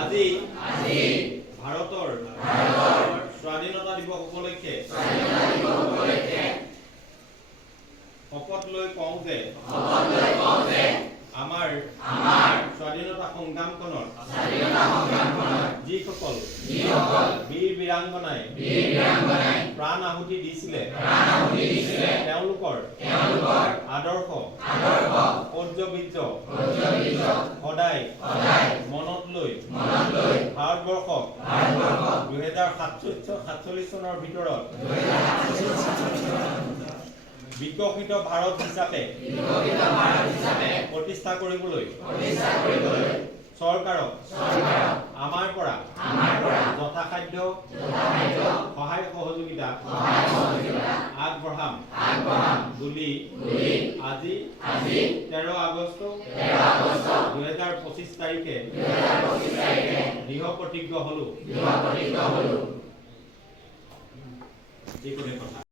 আজি ভাৰতৰ স্বাধীনতা দিৱস উপলক্ষে শপত লৈ কওঁ যে আমাৰ স্বাধীনতা সংগ্ৰামখনৰ যিসকল বীৰ বীৰাংগনাই প্ৰাণ আহুতি দিছিলে তেওঁলোকৰ আদৰ্শ পৰ্যবীৰ্য সদায় মনত লৈ ভাৰতবৰ্ষক 2047 চনৰ ভিতৰত বিকশিত ভাৰত হিচাপে প্ৰতিষ্ঠা কৰিবলৈ চৰকাৰক আমাৰ পৰা যথাসাধ্য সহায় সহযোগিতা আগবঢ়াম বুলি আজি 13 আগষ্ট 2025 তাৰিখে দৃঢ় প্ৰতিজ্ঞ হলো।